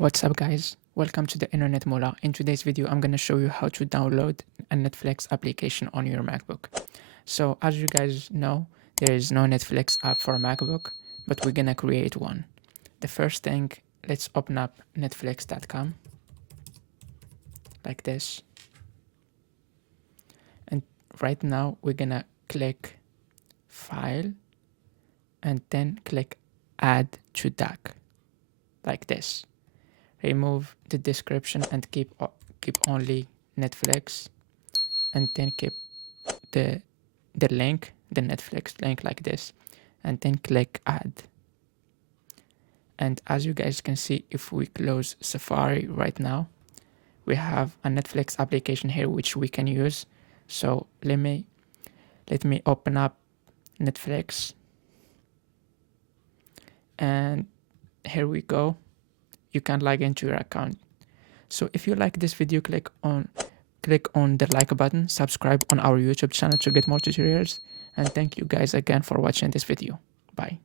What's up guys, welcome to the Internet Moola. In today's video I'm going to show you how to download a Netflix application on your MacBook. So as you guys know, there is no Netflix app for MacBook, but we're going to create one. The first thing, let's open up netflix.com like this. And right now we're going to click File and then click Add to Dock like this. Remove the description and keep only Netflix, and then keep the link, the Netflix link like this, and then click add. And as you guys can see, if we close Safari right now, we have a Netflix application here which we can use. So let me open up Netflix, and here we go. You can log into your account. So if you like this video, click on the like button, subscribe on our YouTube channel to get more tutorials, and thank you guys again for watching this video. Bye.